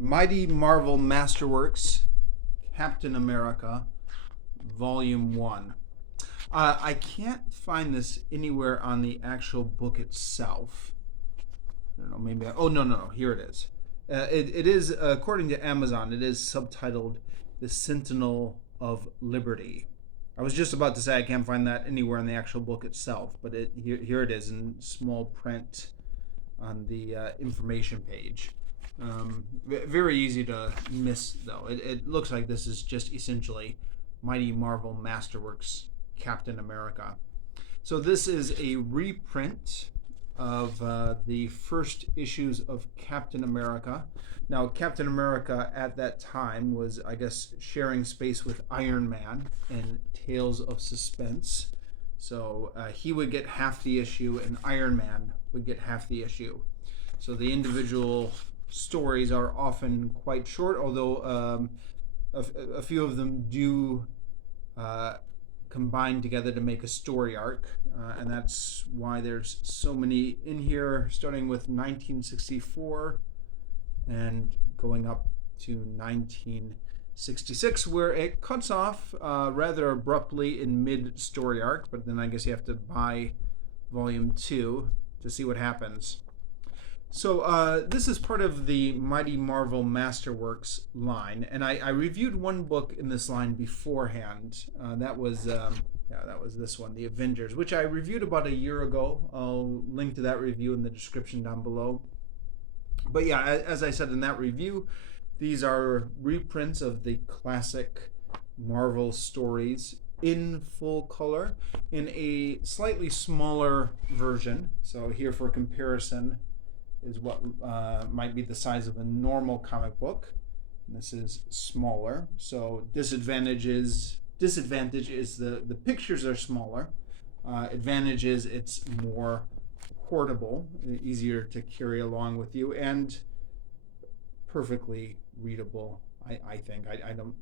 Mighty Marvel Masterworks, Captain America, Volume 1. I can't find this anywhere on the actual book itself. I don't know, maybe. No. Here it is. It is, according to Amazon, it is subtitled The Sentinel of Liberty. I was just about to say I can't find that anywhere in the actual book itself, but here it is in small print on the information page. Very easy to miss, though. It looks like this is just essentially Mighty Marvel Masterworks Captain America. So this is a reprint of the first issues of Captain America. Now, Captain America at that time was, I guess, sharing space with Iron Man in Tales of Suspense. So he would get half the issue, and Iron Man would get half the issue. So the individual stories are often quite short, although a few of them do combine together to make a story arc, and that's why there's so many in here, starting with 1964 and going up to 1966, where it cuts off rather abruptly in mid-story arc, but then I guess you have to buy Volume 2 to see what happens. So this is part of the Mighty Marvel Masterworks line, and I reviewed one book in this line beforehand. That was this one, The Avengers, which I reviewed about a year ago. I'll link to that review in the description down below. But yeah, as I said in that review, these are reprints of the classic Marvel stories in full color in a slightly smaller version. So here for comparison is what might be the size of a normal comic book. And this is smaller. So disadvantage is the pictures are smaller. Advantage is it's more portable, easier to carry along with you, and perfectly readable. I think I don't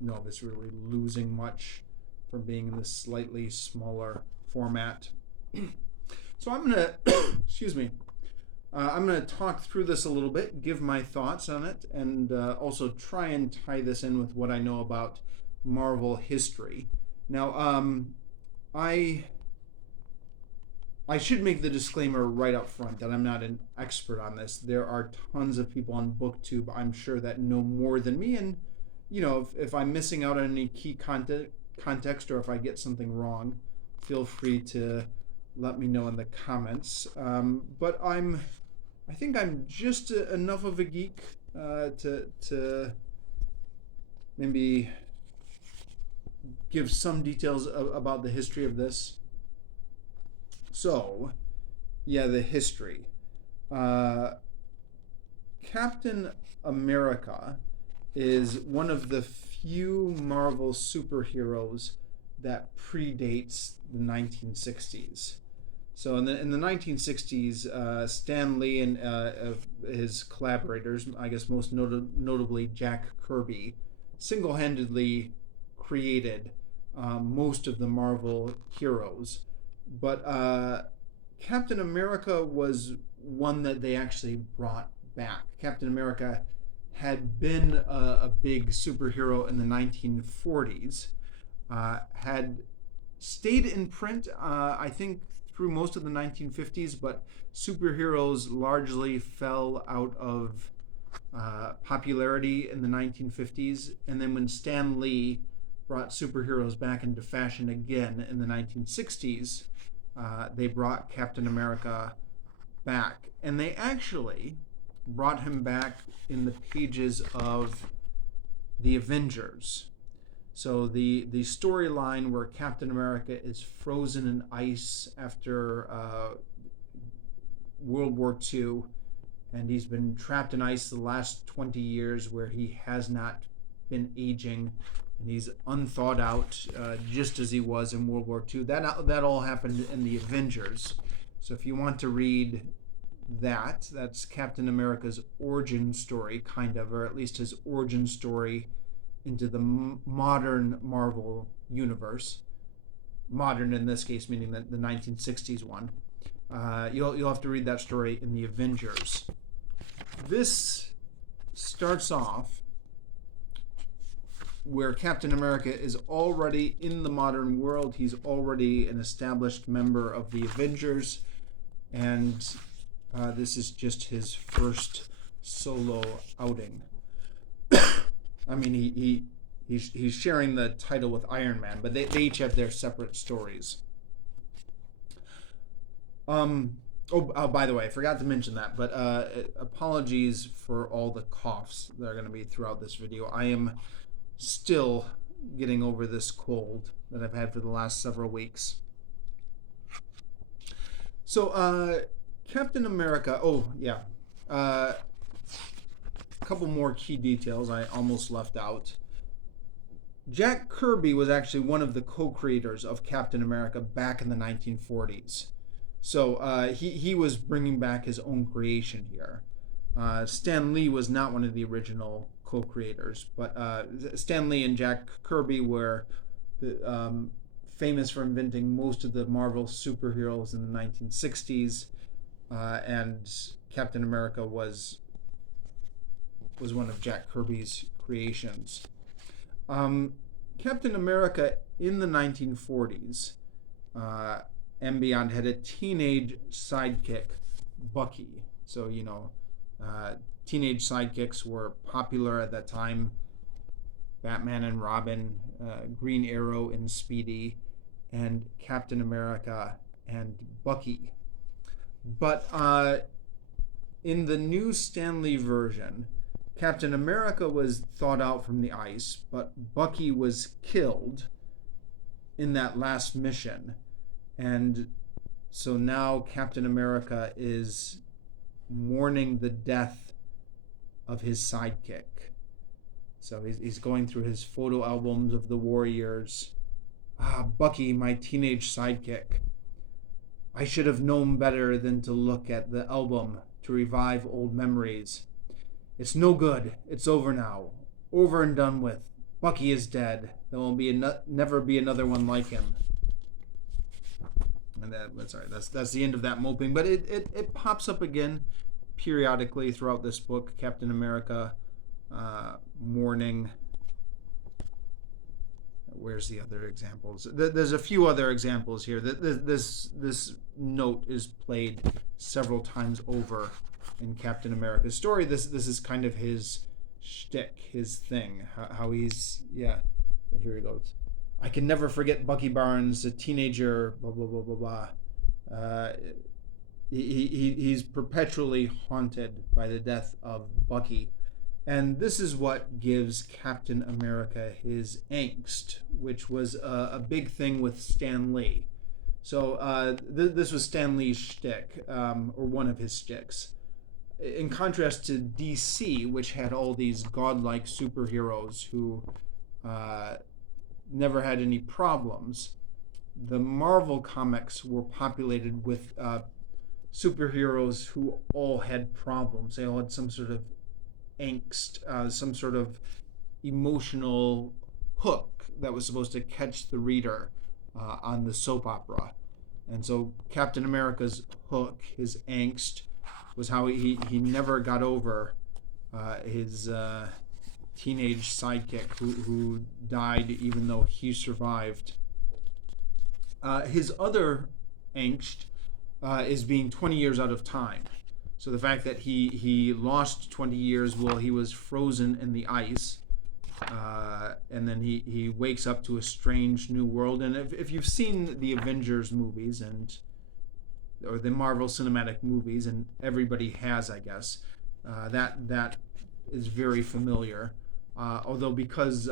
know if it's really losing much from being in this slightly smaller format. So I'm gonna excuse me. I'm going to talk through this a little bit, give my thoughts on it, and also try and tie this in with what I know about Marvel history. Now, I should make the disclaimer right up front that I'm not an expert on this. There are tons of people on BookTube, I'm sure, that know more than me, and if I'm missing out on any key context or if I get something wrong, feel free to let me know in the comments. But I think I'm just enough of a geek to maybe give some details about the history of this. So, yeah, the history. Captain America is one of the few Marvel superheroes that predates the 1960s. So in the 1960s, Stan Lee and his collaborators, I guess most notably Jack Kirby, single-handedly created most of the Marvel heroes. But Captain America was one that they actually brought back. Captain America had been a big superhero in the 1940s, had stayed in print, I think, through most of the 1950s, but superheroes largely fell out of popularity in the 1950s. And then when Stan Lee brought superheroes back into fashion again in the 1960s, they brought Captain America back. And they actually brought him back in the pages of the Avengers. So the storyline where Captain America is frozen in ice after World War II, and he's been trapped in ice the last 20 years where he has not been aging, and he's unthawed out just as he was in World War II. That all happened in the Avengers. So if you want to read that's Captain America's origin story, kind of, or at least his origin story into the modern Marvel universe. Modern in this case meaning the 1960s one. You'll have to read that story in the Avengers. This starts off where Captain America is already in the modern world. He's already an established member of the Avengers, and this is just his first solo outing. I mean, he's sharing the title with Iron Man, but they each have their separate stories. By the way, I forgot to mention that, but apologies for all the coughs that are going to be throughout this video. I am still getting over this cold that I've had for the last several weeks. So, Captain America, a couple more key details I almost left out. Jack Kirby was actually one of the co-creators of Captain America back in the 1940s. So he was bringing back his own creation here. Stan Lee was not one of the original co-creators, but Stan Lee and Jack Kirby were famous for inventing most of the Marvel superheroes in the 1960s, and Captain America was one of Jack Kirby's creations. Captain America in the 1940s and beyond had a teenage sidekick, Bucky. So, teenage sidekicks were popular at that time. Batman and Robin, Green Arrow and Speedy, and Captain America and Bucky. But in the new Stan Lee version, Captain America was thawed out from the ice, but Bucky was killed in that last mission. And so now Captain America is mourning the death of his sidekick. So he's going through his photo albums of the warriors. Bucky, my teenage sidekick. I should have known better than to look at the album to revive old memories. It's no good. It's over now. Over and done with. Bucky is dead. There will never be another one like him. And that's the end of that moping. But it pops up again periodically throughout this book. Captain America mourning. Where's the other examples? There's a few other examples here. This note is played several times over in Captain America's story. This is kind of his shtick, his thing. How he's Here he goes. I can never forget Bucky Barnes, a teenager. Blah blah blah blah blah. He's perpetually haunted by the death of Bucky. And this is what gives Captain America his angst, which was a big thing with Stan Lee. So this was Stan Lee's shtick, or one of his shticks. In contrast to DC, which had all these godlike superheroes who never had any problems, the Marvel comics were populated with superheroes who all had problems. They all had some sort of angst, some sort of emotional hook that was supposed to catch the reader on the soap opera. And so Captain America's hook, his angst, was how he never got over his teenage sidekick who died even though he survived. His other angst is being 20 years out of time. So the fact that he lost 20 years while he was frozen in the ice, and then he wakes up to a strange new world. And if you've seen the Avengers movies or the Marvel Cinematic movies, and everybody has, I guess, that is very familiar. Although because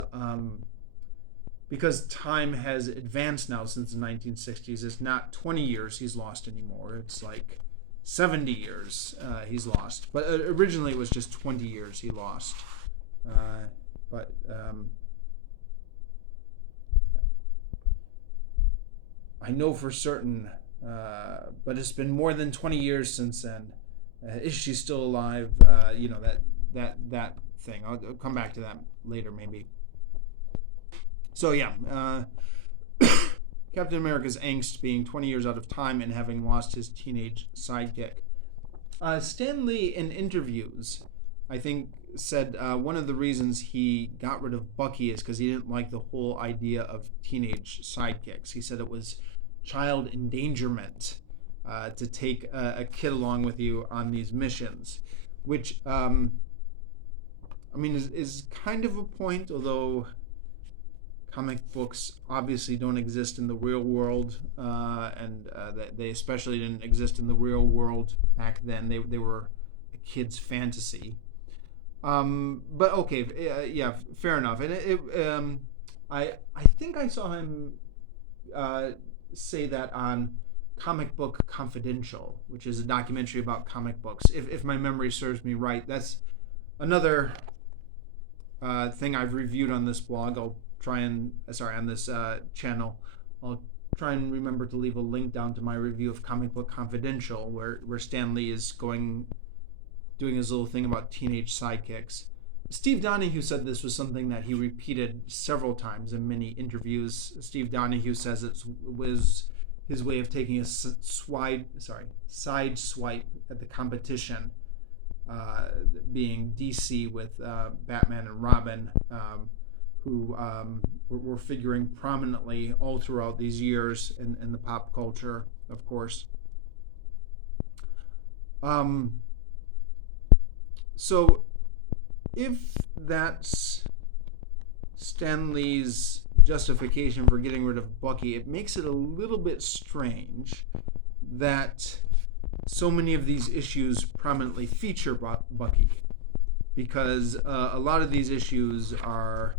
time has advanced now since the 1960s, it's not 20 years he's lost anymore. It's like 70 years he's lost. But originally it was just 20 years he lost. I know for certain, but it's been more than 20 years since then. Is she still alive? That thing. I'll come back to that later, maybe. So Captain America's angst being 20 years out of time and having lost his teenage sidekick. Stan Lee, in interviews, I think, said one of the reasons he got rid of Bucky is because he didn't like the whole idea of teenage sidekicks. He said it was child endangerment to take a kid along with you on these missions, which I mean is kind of a point, although comic books obviously don't exist in the real world, and they especially didn't exist in the real world back then. They were a kid's fantasy. But okay, yeah, fair enough. And I think I saw him uh, say that on Comic Book Confidential, which is a documentary about comic books. If my memory serves me right, that's another thing I've reviewed on this blog. I'll try and on this channel. I'll try and remember to leave a link down to my review of Comic Book Confidential, where Stan Lee is doing his little thing about teenage sidekicks. Steve Donahue said this was something that he repeated several times in many interviews. Steve Donahue says it was his way of taking a side swipe at the competition, being DC with Batman and Robin, who were figuring prominently all throughout these years in the pop culture, of course. So if that's Stan Lee's justification for getting rid of Bucky, it makes it a little bit strange that so many of these issues prominently feature Bucky, because a lot of these issues are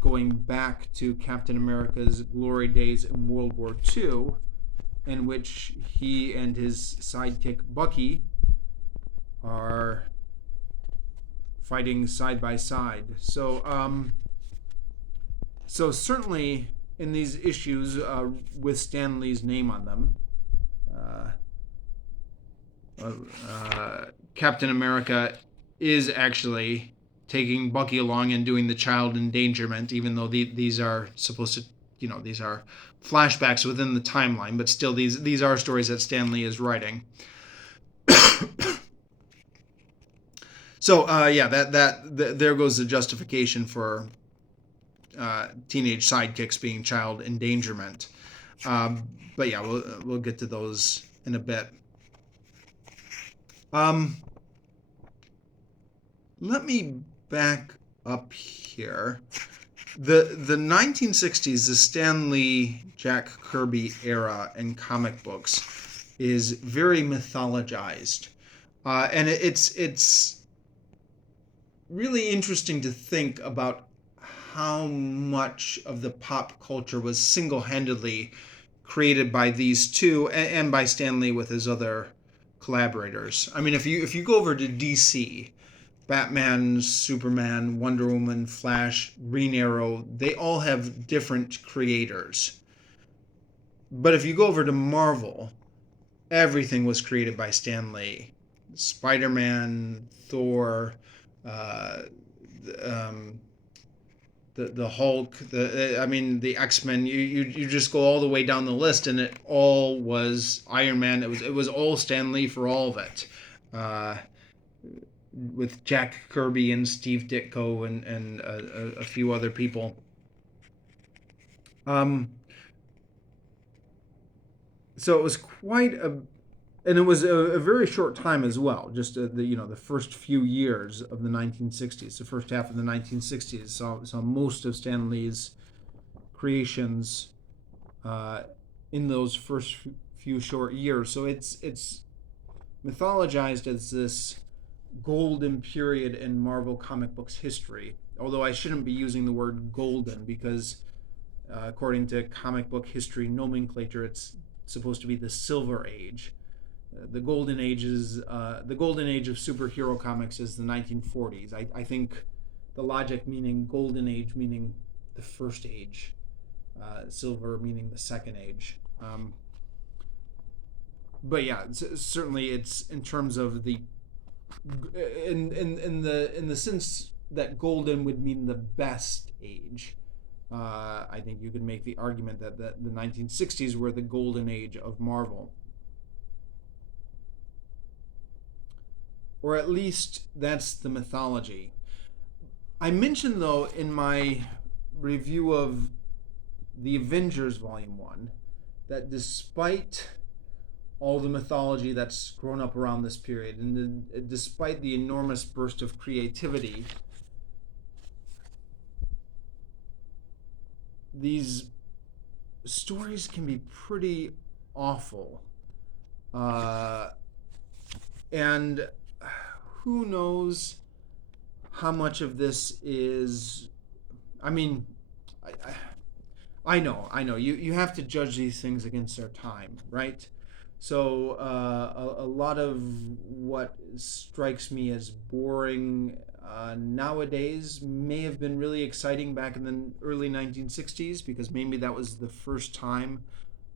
going back to Captain America's glory days in World War II, in which he and his sidekick Bucky are fighting side by side. So certainly in these issues with Stan Lee's name on them, Captain America is actually taking Bucky along and doing the child endangerment, even though these are supposed to, these are flashbacks within the timeline, but still these are stories that Stan Lee is writing. So there goes the justification for teenage sidekicks being child endangerment. But yeah, we'll get to those in a bit. Let me back up here. The 1960s, the Stan Lee, Jack Kirby era in comic books is very mythologized, and it's really interesting to think about how much of the pop culture was single-handedly created by these two and by Stan Lee with his other collaborators. I mean, if you go over to DC, Batman, Superman, Wonder Woman, Flash, Green Arrow, they all have different creators. But if you go over to Marvel, everything was created by Stan Lee. Spider-Man, Thor, the Hulk, the X-Men. You just go all the way down the list, and it all was Iron Man. It was all Stan Lee for all of it, with Jack Kirby and Steve Ditko and a few other people. So it was and it was a very short time as well. Just the first few years of the 1960s, the first half of the 1960s, saw most of Stan Lee's creations in those first few short years. So it's mythologized as this golden period in Marvel comic books history. Although I shouldn't be using the word golden, because according to comic book history nomenclature, it's supposed to be the Silver Age. The golden age of superhero comics is the 1940s. I think the logic meaning golden age meaning the first age, silver meaning the second age. But yeah, certainly it's in terms of the in the sense that golden would mean the best age. I think you could make the argument that the 1960s were the golden age of Marvel. or at least that's the mythology. I mentioned, though, in my review of the Avengers Volume 1, that despite all the mythology that's grown up around this period, and despite the enormous burst of creativity, these stories can be pretty awful. And who knows how much of this is. I mean, I know. You have to judge these things against their time, right? So a lot of what strikes me as boring nowadays may have been really exciting back in the early 1960s, because maybe that was the first time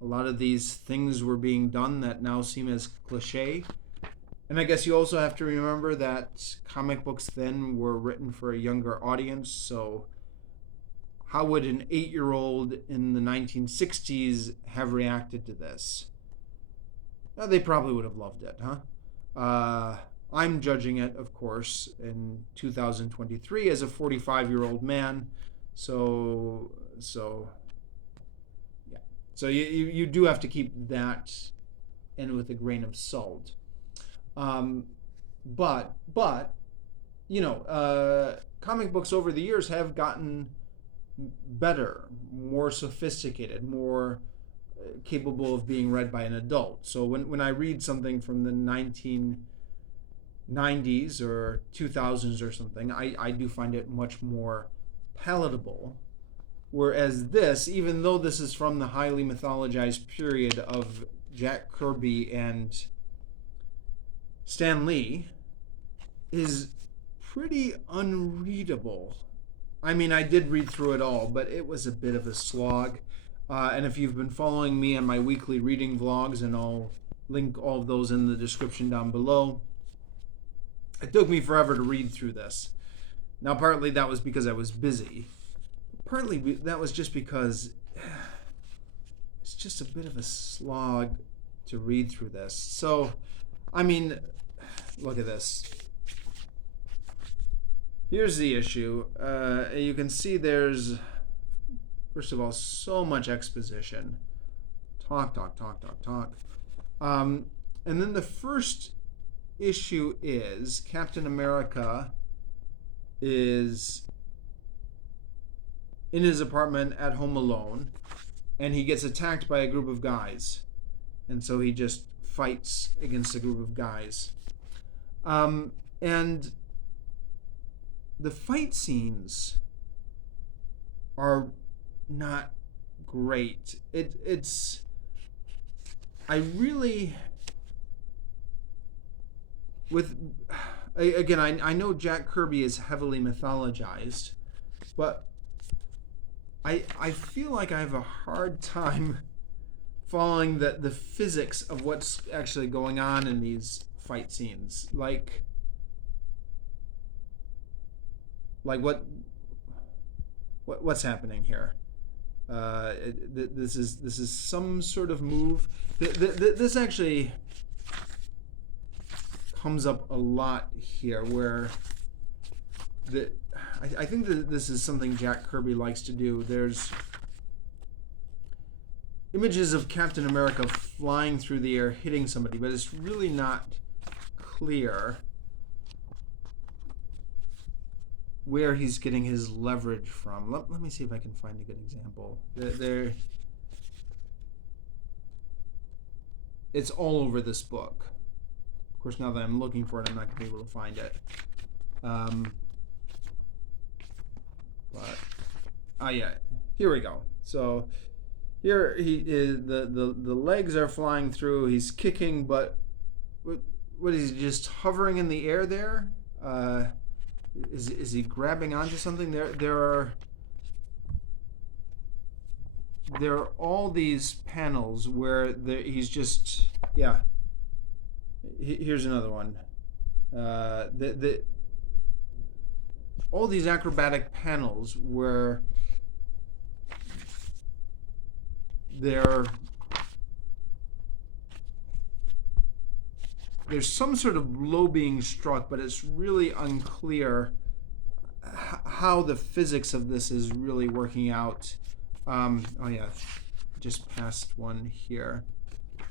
a lot of these things were being done that now seem as cliche. And I guess you also have to remember that comic books then were written for a younger audience, so how would an 8-year-old in the 1960s have reacted to this? They probably would have loved it, huh? I'm judging it, of course, in 2023 as a 45-year-old man, so yeah. So you do have to keep that in with a grain of salt. But comic books over the years have gotten better, more sophisticated, more capable of being read by an adult. So when I read something from the 1990s or 2000s or something, I do find it much more palatable. Whereas this, even though this is from the highly mythologized period of Jack Kirby and Stan Lee, is pretty unreadable. I mean, I did read through it all, but it was a bit of a slog. And if you've been following me on my weekly reading vlogs, and I'll link all of those in the description down below, it took me forever to read through this. Now, partly that was because I was busy. Partly that was just because it's just a bit of a slog to read through this. So, I mean, look at this. Here's the issue. You can see there's, first of all, so much exposition. Talk. And then the first issue is Captain America is in his apartment at home alone, and he gets attacked by a group of guys. And so he just fights against a group of guys. And the fight scenes are not great. It's I really, with, again, I know Jack Kirby is heavily mythologized, but I feel like I have a hard time following the physics of what's actually going on in these fight scenes. Like what's happening here? This is some sort of move. This actually comes up a lot here, where I think that this is something Jack Kirby likes to do. There's images of Captain America flying through the air, hitting somebody, but it's really not clear where he's getting his leverage from. Let me see if I can find a good example. It's all over this book. Of course, now that I'm looking for it, I'm not going to be able to find it. Yeah, here we go. So here he is, the legs are flying through. He's kicking, but what is he, just hovering in the air there? Is he grabbing onto something? There are all these panels where he's just, yeah. Here's another one. All these acrobatic panels where they're there's some sort of blow being struck, but it's really unclear how the physics of this is really working out. Oh yeah, just passed one here. I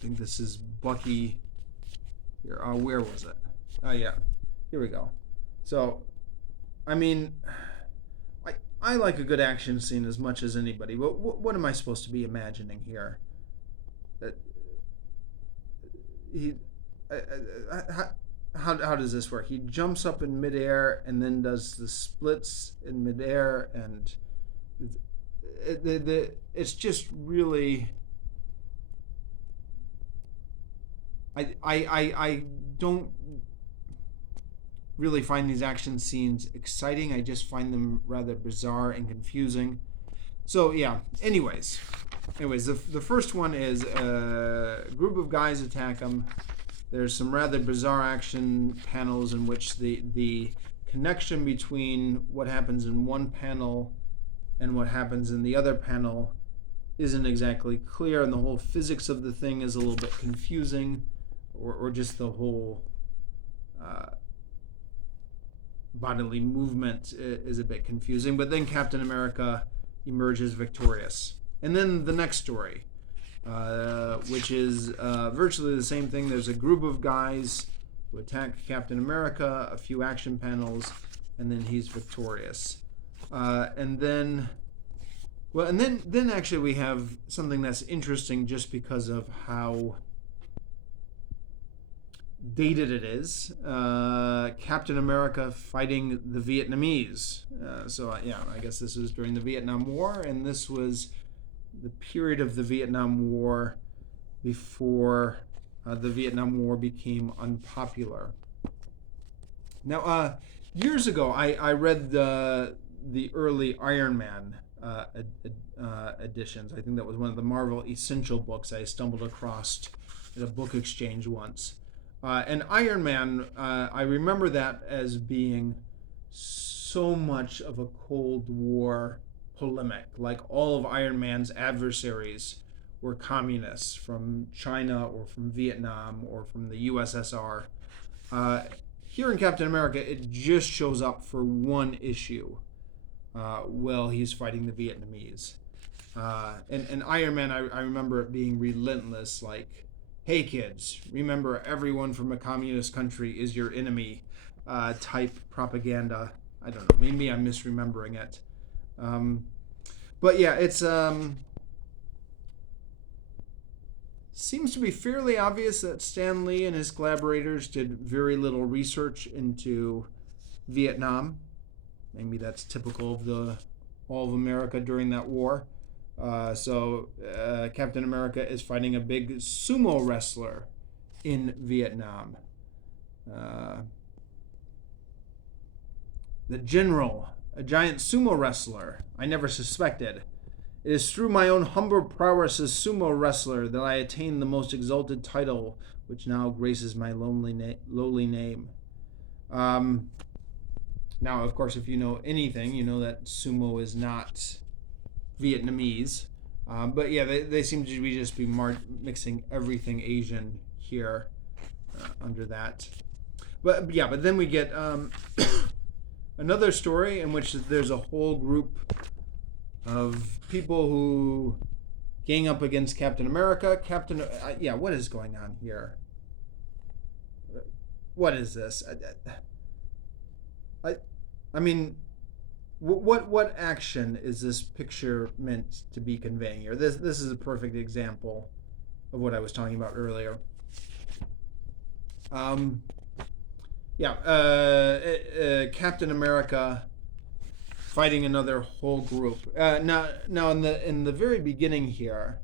think this is Bucky here. Where was it? Oh yeah, here we go. So, I mean, I like a good action scene as much as anybody, but what am I supposed to be imagining here? How does this work? He jumps up in midair and then does the splits in midair, and it's just really. I don't really find these action scenes exciting. I just find them rather bizarre and confusing. So yeah. Anyways, the first one is a group of guys attack him. There's some rather bizarre action panels in which the connection between what happens in one panel and what happens in the other panel isn't exactly clear, and the whole physics of the thing is a little bit confusing, or just the whole bodily movement is a bit confusing. But then Captain America emerges victorious. And then the next story, which is virtually the same thing. There's a group of guys who attack Captain America, a few action panels, and then he's victorious. And then actually we have something that's interesting just because of how dated it is. Captain America fighting the Vietnamese. I guess this was during the Vietnam War, and this was the period of the Vietnam War before the Vietnam War became unpopular. Now, years ago, I read the early Iron Man editions. I think that was one of the Marvel Essential books I stumbled across at a book exchange once. And Iron Man, I remember that as being so much of a Cold War polemic. Like, all of Iron Man's adversaries were communists from China or from Vietnam or from the USSR. Here in Captain America, it just shows up for one issue while he's fighting the Vietnamese. And Iron Man, I remember it being relentless, like, hey kids, remember everyone from a communist country is your enemy type propaganda. I don't know, maybe I'm misremembering it. But yeah, it's seems to be fairly obvious that Stan Lee and his collaborators did very little research into Vietnam. Maybe that's typical of all of America during that war. So Captain America is fighting a big sumo wrestler in Vietnam. The General, a giant sumo wrestler I never suspected. It is through my own humble prowess as sumo wrestler that I attain the most exalted title, which now graces my lowly name. Now, of course, if you know anything, you know that sumo is not Vietnamese. But yeah, they seem to be just mixing everything Asian here under that. But then we get another story in which there's a whole group of people who gang up against Captain America. What is going on here? What is this? I mean, what action is this picture meant to be conveying here? This is a perfect example of what I was talking about earlier. Captain America fighting another whole group. Now in the very beginning here,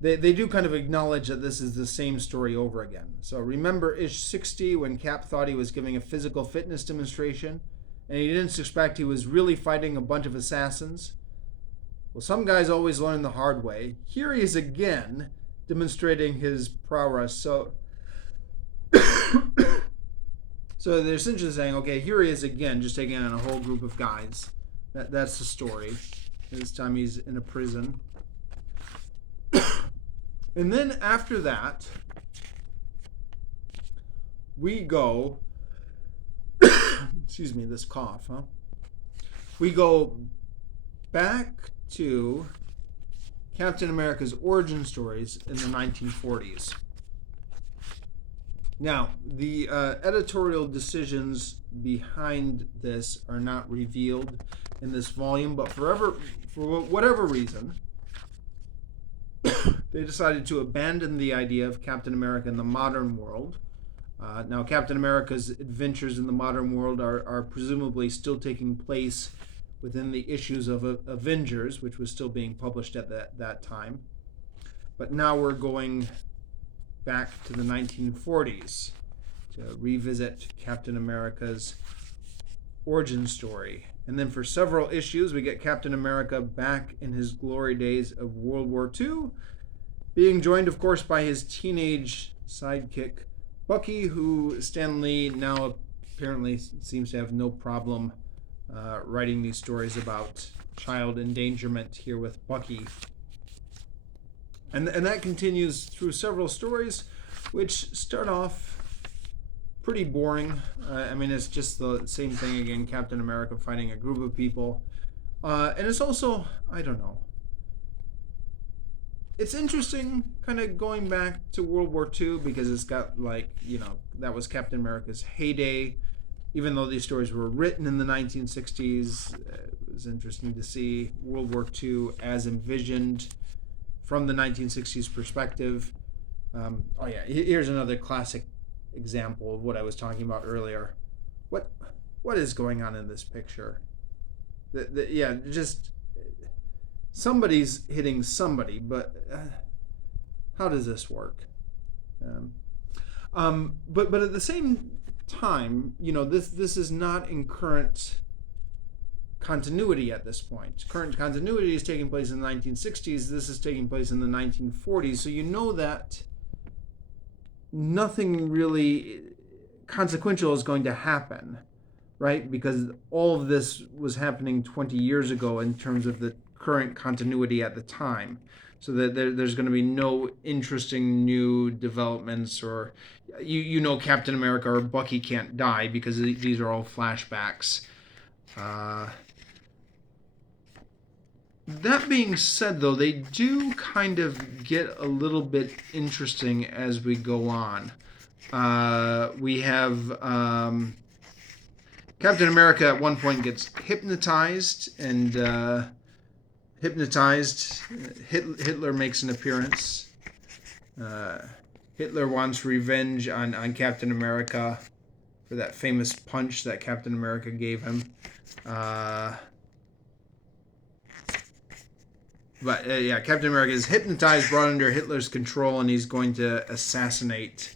they do kind of acknowledge that this is the same story over again. So remember Ish 60 when Cap thought he was giving a physical fitness demonstration and he didn't suspect he was really fighting a bunch of assassins? Well, some guys always learn the hard way. Here he is again demonstrating his prowess. So they're essentially saying, okay, here he is again, just taking on a whole group of guys. That's the story. This time he's in a prison. And then after that, we go, excuse me, this cough, huh? We go back to Captain America's origin stories in the 1940s. Now, the editorial decisions behind this are not revealed in this volume, but for whatever reason, they decided to abandon the idea of Captain America in the modern world. Now, Captain America's adventures in the modern world are presumably still taking place within the issues of Avengers, which was still being published at that time. But now we're going back to the 1940s to revisit Captain America's origin story. And then for several issues, we get Captain America back in his glory days of World War II, being joined, of course, by his teenage sidekick, Bucky, who Stan Lee now apparently seems to have no problem writing these stories about child endangerment here with Bucky. And that continues through several stories, which start off pretty boring. I mean, it's just the same thing again, Captain America fighting a group of people. And it's also, I don't know. It's interesting kind of going back to World War II because it's got that was Captain America's heyday. Even though these stories were written in the 1960s, it was interesting to see World War II as envisioned from the 1960s perspective. Here's another classic example of what I was talking about earlier. What is going on in this picture? Just somebody's hitting somebody, but how does this work? But at the same time, this is not in current continuity at this point. Current continuity is taking place in the 1960s. This is taking place in the 1940s. So you know that nothing really consequential is going to happen, right? Because all of this was happening 20 years ago in terms of the current continuity at the time. So that there's going to be no interesting new developments, or Captain America or Bucky can't die because these are all flashbacks. That being said, though, they do kind of get a little bit interesting as we go on. We have Captain America at one point gets hypnotized, and Hitler makes an appearance. Hitler wants revenge on Captain America for that famous punch that Captain America gave him. Captain America is hypnotized, brought under Hitler's control, and he's going to assassinate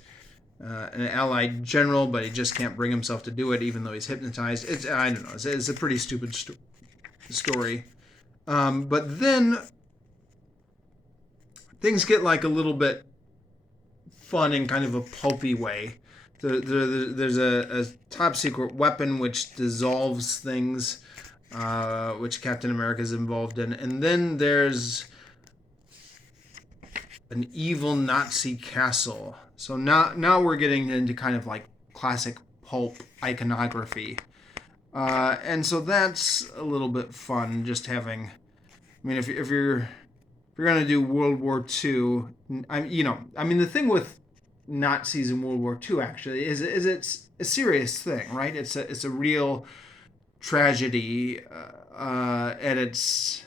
an Allied general, but he just can't bring himself to do it, even though he's hypnotized. I don't know. It's a pretty stupid story. But then things get like a little bit fun in kind of a pulpy way. There's a top secret weapon which dissolves things, which Captain America is involved in. And then there's an evil Nazi castle. So now we're getting into kind of like classic pulp iconography. And so that's a little bit fun, just having... I mean, if you're going to do World War II, the thing with Nazis in World War II actually is it's a serious thing, right? It's a real tragedy, and it's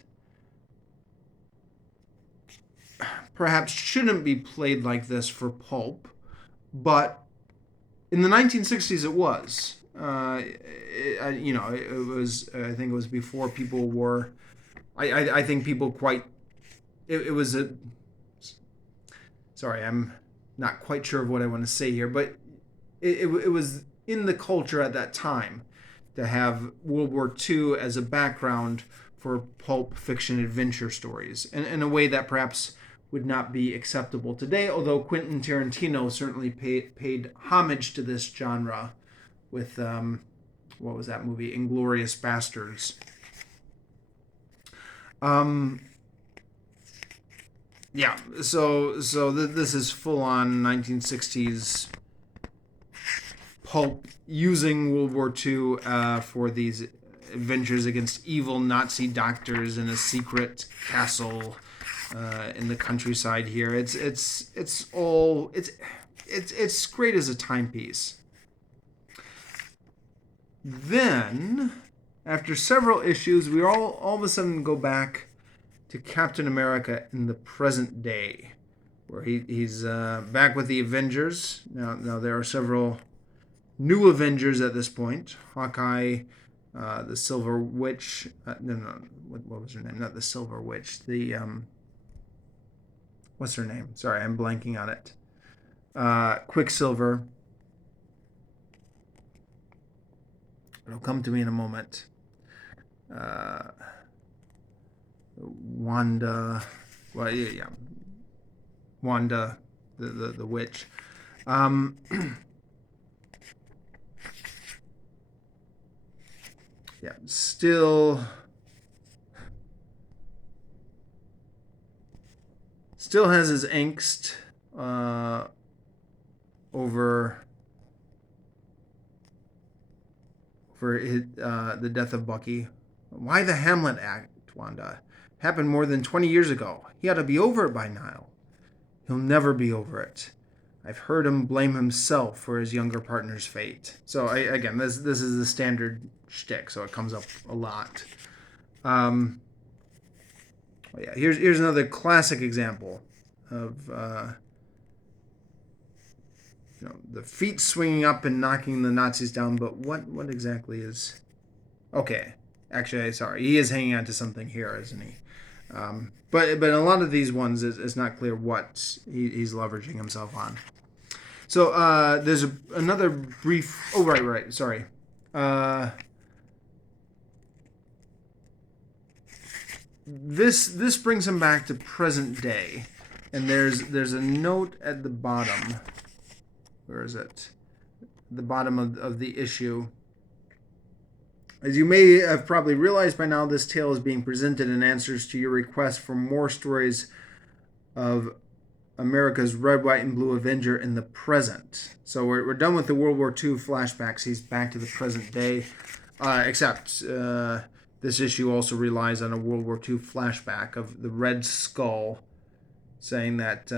perhaps shouldn't be played like this for pulp, but in the 1960s it was. It was. I think it was before people were. I think people quite. It was a. Sorry, I'm not quite sure of what I want to say here, but it was in the culture at that time to have World War II as a background for pulp fiction adventure stories, and in a way that perhaps would not be acceptable today, although Quentin Tarantino certainly paid homage to this genre with, what was that movie? Inglourious Bastards. yeah. This is full on 1960s pulp using World War II for these adventures against evil Nazi doctors in a secret castle in the countryside here. It's great as a timepiece. Then, after several issues, we all of a sudden go back to Captain America in the present day, where he's back with the Avengers. Now there are several new Avengers at this point. Hawkeye, the Silver Witch. No, what was her name? Not the Silver Witch. The what's her name? Sorry, I'm blanking on it. Quicksilver. It'll come to me in a moment. Wanda. Well, yeah. Wanda, the witch. Yeah, still has his angst over the death of Bucky. Why the Hamlet Act, Wanda? Happened more than 20 years ago. He ought to be over it by now. He'll never be over it. I've heard him blame himself for his younger partner's fate. So again, this is the standard shtick, so it comes up a lot. Yeah, here's another classic example of the feet swinging up and knocking the Nazis down. But what exactly is? Okay, actually, sorry, he is hanging on to something here, isn't he? But in a lot of these ones, it's not clear what he's leveraging himself on. So there's another brief. Oh, right. Sorry. This brings him back to present day, and there's a note at the bottom. Where is it? The bottom of the issue. As you may have probably realized by now, this tale is being presented in answers to your request for more stories of America's Red, White, and Blue Avenger in the present. So we're done with the World War II flashbacks. He's back to the present day, except this issue also relies on a World War II flashback of the Red Skull, saying that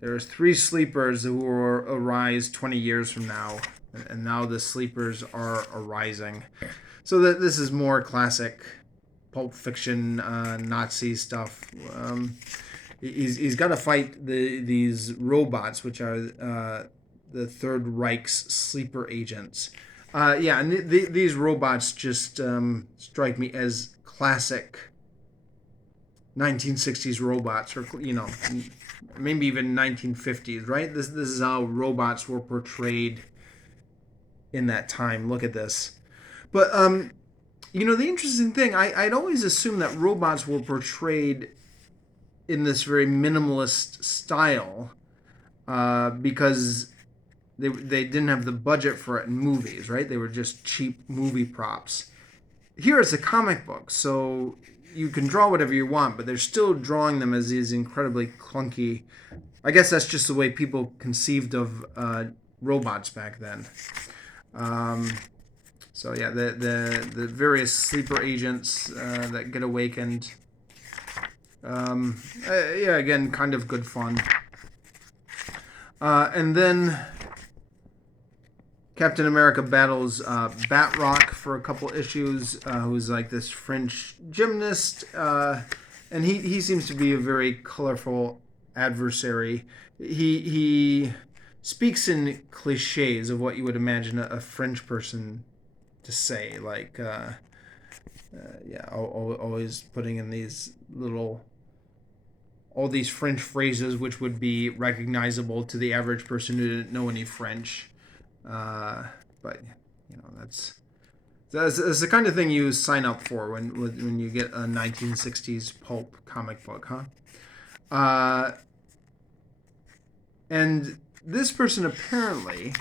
there's 3 sleepers who will arise 20 years from now, and now the sleepers are arising. So that this is more classic pulp fiction Nazi stuff. He's got to fight these robots, which are the Third Reich's sleeper agents. And these robots just strike me as classic 1960s robots, or maybe even 1950s. Right? This is how robots were portrayed in that time. Look at this. But the interesting thing, I'd always assumed that robots were portrayed in this very minimalist style because they didn't have the budget for it in movies, right? They were just cheap movie props. Here it's a comic book, so you can draw whatever you want, but they're still drawing them as these incredibly clunky. I guess that's just the way people conceived of robots back then. So yeah, the various sleeper agents that get awakened. Again, kind of good fun. And then Captain America battles Batroc for a couple issues, who's like this French gymnast, and he seems to be a very colorful adversary. He speaks in cliches of what you would imagine a French person to say, like always putting in these all these French phrases which would be recognizable to the average person who didn't know any French. But that's the kind of thing you sign up for when you get a 1960s pulp comic book, huh? And this person apparently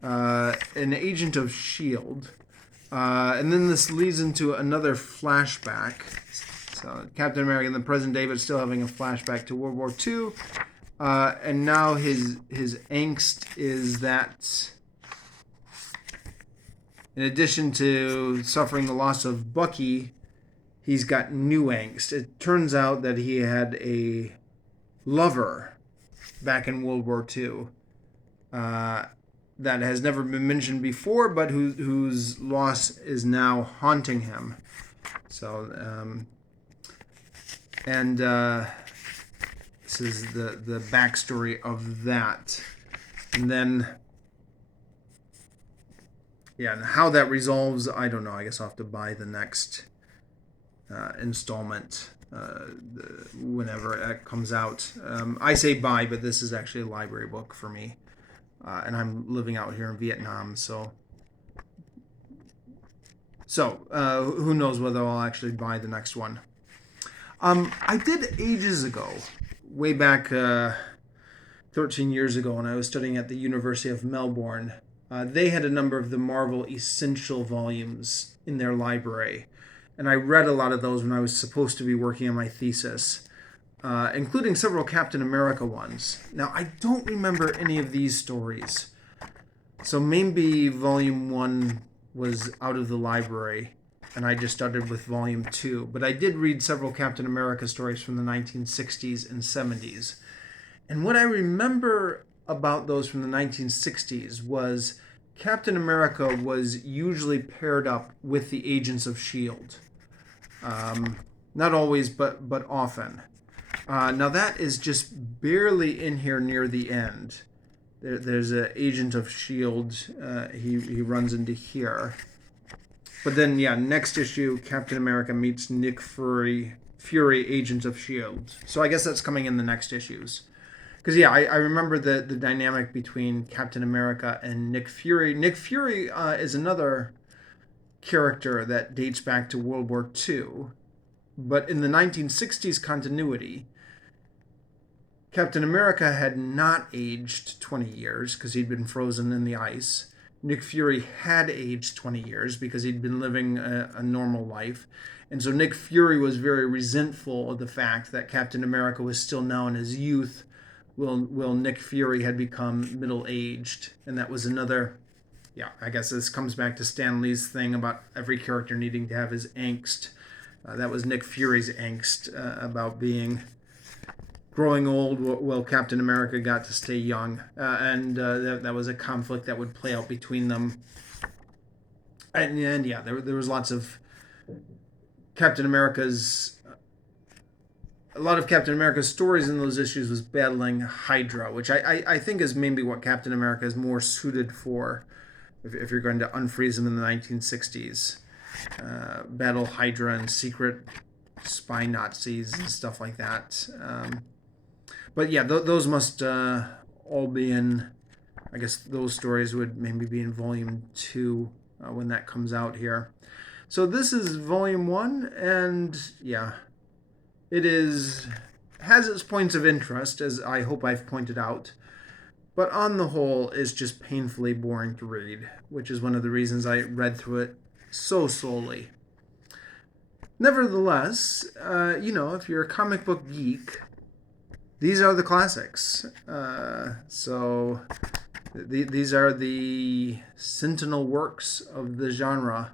an agent of S.H.I.E.L.D. And then this leads into another flashback. So Captain America in the present day, but still having a flashback to World War II. And now his angst is that, in addition to suffering the loss of Bucky, he's got new angst. It turns out that he had a lover back in World War II that has never been mentioned before, but whose loss is now haunting him. So, this is the backstory of that. And then, yeah, and how that resolves, I don't know. I guess I'll have to buy the next installment whenever it comes out. I say buy, but this is actually a library book for me. And I'm living out here in Vietnam, so who knows whether I'll actually buy the next one. I did ages ago, way back 13 years ago when I was studying at the University of Melbourne. They had a number of the Marvel Essential volumes in their library, and I read a lot of those when I was supposed to be working on my thesis, including several Captain America ones. Now, I don't remember any of these stories, so maybe Volume 1 was out of the library, and I just started with Volume 2. But I did read several Captain America stories from the 1960s and 70s. And what I remember about those from the 1960s was Captain America was usually paired up with the agents of S.H.I.E.L.D. Not always, but often. Now that is just barely in here near the end. There's an agent of S.H.I.E.L.D. He runs into here. But then, yeah, next issue, Captain America meets Nick Fury, agent of S.H.I.E.L.D. So I guess that's coming in the next issues. Because, yeah, I remember the dynamic between Captain America and Nick Fury. Nick Fury is another character that dates back to World War II. But in the 1960s continuity, Captain America had not aged 20 years because he'd been frozen in the ice. Nick Fury had aged 20 years because he'd been living a normal life. And so Nick Fury was very resentful of the fact that Captain America was still now in his youth, while Nick Fury had become middle-aged. And that was another, yeah, I guess this comes back to Stan Lee's thing about every character needing to have his angst. That was Nick Fury's angst about growing old, while Captain America got to stay young. And that was a conflict that would play out between them. And yeah, there was lots of Captain America's... A lot of Captain America's stories in those issues was battling Hydra, which I think is maybe what Captain America is more suited for if you're going to unfreeze him in the 1960s. Battle Hydra and secret spy Nazis and stuff like that. But yeah, those must all be in, I guess those stories would maybe be in Volume 2 when that comes out here. So this is Volume 1, and yeah, it has its points of interest, as I hope I've pointed out, but on the whole is just painfully boring to read, which is one of the reasons I read through it so slowly. Nevertheless, if you're a comic book geek, these are the classics. So these are the Sentinel works of the genre,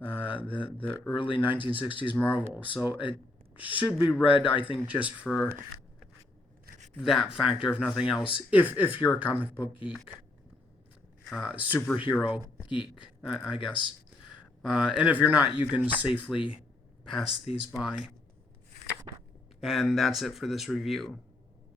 the early 1960s Marvel. So it should be read, I think, just for that factor, if nothing else, if you're a comic book geek, superhero geek, I guess. And if you're not, you can safely pass these by. And that's it for this review.